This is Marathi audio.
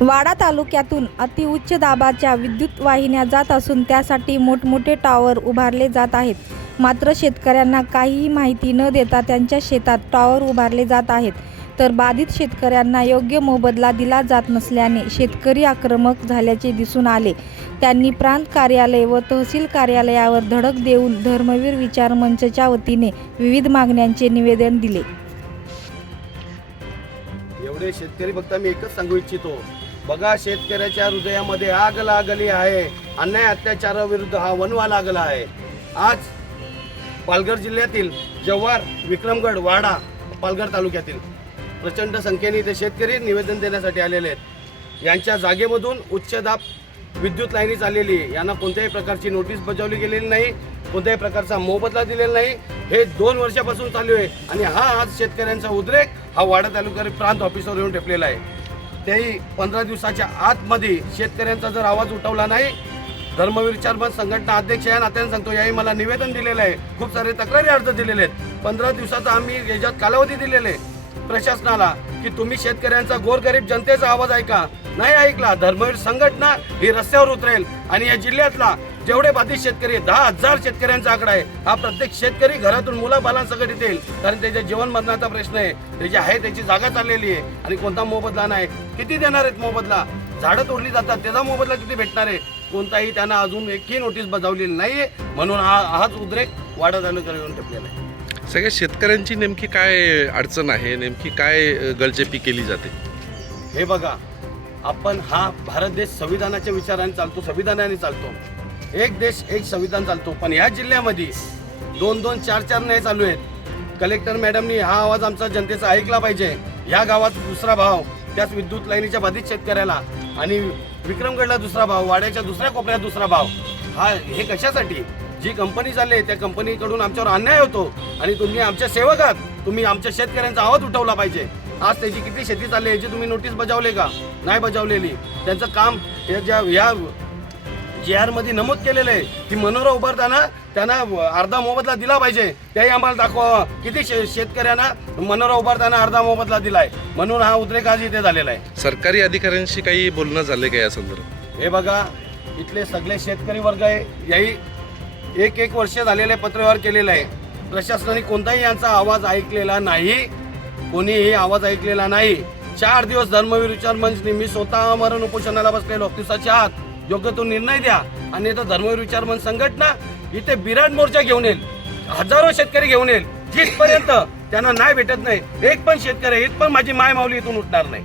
वाडा तालुक्यातून अतिउच्च दाबाच्या विद्युत वाहिन्या जात असून त्यासाठी मोठमोठे टॉवर उभारले जात आहेत. मात्र शेतकऱ्यांना काहीही माहिती न देता त्यांच्या शेतात टॉवर उभारले जात आहेत. तर बाधित शेतकऱ्यांना योग्य मोबदला दिला जात नसल्याने शेतकरी आक्रमक झाल्याचे दिसून आले. त्यांनी प्रांत कार्यालय व तहसील कार्यालयावर धडक देऊन धर्मवीर विचार मंचच्या वतीने विविध मागण्यांचे निवेदन दिले. एवढे शेतकरी फक्त मी एकच सांगू इच्छितो. बघा शेतकऱ्याच्या हृदयामध्ये आग लागली आहे. अन्याय अत्याचाराविरुद्ध हा वनवा लागला आहे. आज पालघर जिल्ह्यातील जव्हार विक्रमगड वाडा पालघर तालुक्यातील प्रचंड संख्येने इथे शेतकरी निवेदन देण्यासाठी आलेले आहेत. यांच्या जागेमधून उच्च दाब विद्युत लाईनी चाललेली यांना कोणत्याही प्रकारची नोटीस बजावली गेलेली नाही कोणत्याही प्रकारचा मोबदला दिलेला नाही. हे दोन वर्षापासून चालू आहे आणि हा आज शेतकऱ्यांचा उद्रेक हा वाडा तालुक्यातील प्रांत ऑफिसवर येऊन ठेपलेला आहे. त्याही पंधरा दिवसाच्या आतमध्ये शेतकऱ्यांचा जर आवाज उठवला नाही धर्मवीर चर्मन संघटना अध्यक्ष या नात्याने सांगतो याही मला निवेदन दिलेलं आहे. खूप सारे तक्रारी अर्ज दिलेले आहेत. पंधरा दिवसाचा आम्ही याच्यात कालावधी दिलेले आहे प्रशासनाला की तुम्ही शेतकऱ्यांचा गोरगरीब जनतेचा आवाज ऐका. नाही ऐकला धर्मवीर संघटना ही रस्त्यावर उतरेल. आणि या जिल्ह्यातला जेवढे बाधित शेतकरी दहा हजार शेतकऱ्यांचा आकडा आहे. हा प्रत्येक शेतकरी घरातून मुलाबालांसकट येतील. कारण त्याच्या जीवन मरणाचा प्रश्न आहे त्याची आहे त्याची जागा चाललेली आहे. आणि कोणता मोबदला नाही. किती देणार आहेत मोबदला? झाडं तोडली जातात त्याचा मोबदला किती भेटणार आहे? कोणताही त्यांना अजून एकही नोटीस बजावलेली नाहीये. म्हणून हा हाच उद्रेक वाडा तालुक्यात येऊन ठेपलेला आहे. सगळ्या शेतकऱ्यांची नेमकी काय अडचण आहे? नेमकी काय गळचेपी केली जाते? हे बघा आपण हा भारत देश संविधानाच्या विचाराने चालतो संविधानाने चालतो. एक देश एक संविधान चालतो. पण या जिल्ह्यामध्ये दोन दोन चार चार न्याय चालू आहेत. कलेक्टर मॅडमनी हा आवाज आमचा जनतेचा ऐकला पाहिजे. या गावात दुसरा भाव त्याच विद्युत लाईनीच्या बाधित शेतकऱ्याला. आणि विक्रमगडला दुसरा भाव वाड्याच्या दुसऱ्या कोपऱ्यात दुसरा भाव. हा हे कशासाठी? जी कंपनी चालली आहे त्या कंपनीकडून आमच्यावर अन्याय होतो. आणि तुम्ही आमच्या सेवकात तुम्ही आमच्या शेतकऱ्यांचा आवाज उठवला पाहिजे. आज त्याची किती शेती चालली याची तुम्ही नोटीस बजावले का? नाही बजावलेली. त्यांचं काम हे ज्या या जी आरमध्ये नमूद केलेलं आहे की मनोरा उभारताना त्यांना अर्धा मोबदला दिला पाहिजे. त्याही आम्हाला दाखवा किती शे- शेतकऱ्यांना मनोरा उभारताना अर्धा मोबदला दिलाय. म्हणून हा उद्रेक आज इथे झालेला आहे. सरकारी अधिकाऱ्यांशी काही बोलणं झाले का या संदर्भात? हे बघा इथले सगळे शेतकरी वर्ग आहे. याही एक एक वर्ष झालेले पत्रव्यवहार केलेला आहे. प्रशासनाने कोणताही यांचा आवाज ऐकलेला नाही. कोणीही आवाज ऐकलेला नाही. चार दिवस धर्मवीर विचार मंचने मी स्वतः मरण उपोषणाला बसलेलो. दिवसाच्या आत योग्य तो निर्णय द्या. आणि इथं धर्मविचार विचार मंच संघटना इथे बिराट मोर्चा घेऊन येईल. हजारो शेतकरी घेऊन येईल. जिथपर्यंत त्यांना नाही भेटत नाही एक पण शेतकरी एक पण माझी माय माऊली इथून उठणार नाही.